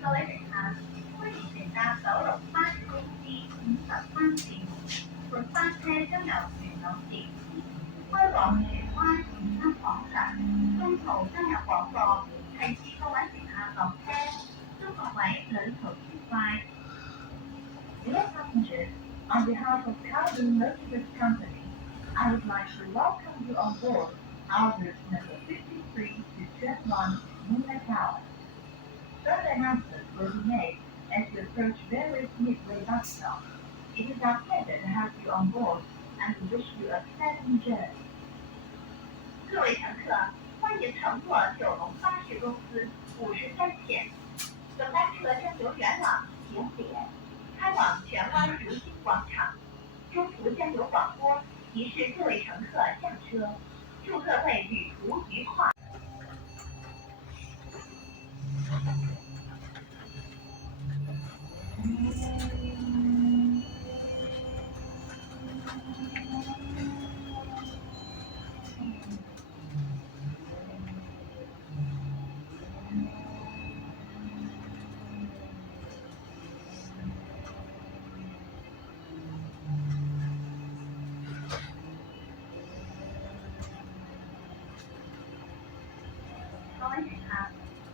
各位乘客，歡迎乘搭968公司53線，本班車將由元朗線開往荃灣健身廣場，中途將有廣播，提示各位乘客落車，祝各位旅途愉快。Dear passengers, on behalf of Calvin Motor Company, I would like to welcome you on board our route number 53 to Trent 1 Moonlight Tower. Further announcements will be made as we approach various midway bus stops. It is our pleasure to have you on board and we wish you a pleasant journey. 各位乘客，欢迎乘坐九龙巴士公司53线。本班车将由元朗起点，开往荃湾如新广场，中途将有广播提示各位乘客下车。祝各位旅途愉快。各位乘客，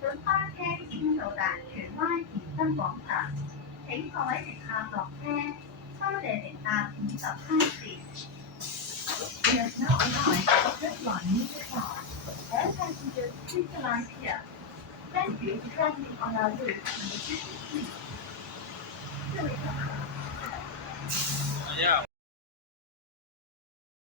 本班車已經到達荃灣健身廣場，請各位乘客落車，多謝乘搭53線。We have now arrived at Redline Music Bar. All passengers please alight here. Thank you for traveling on our route number 53. 各位乘客。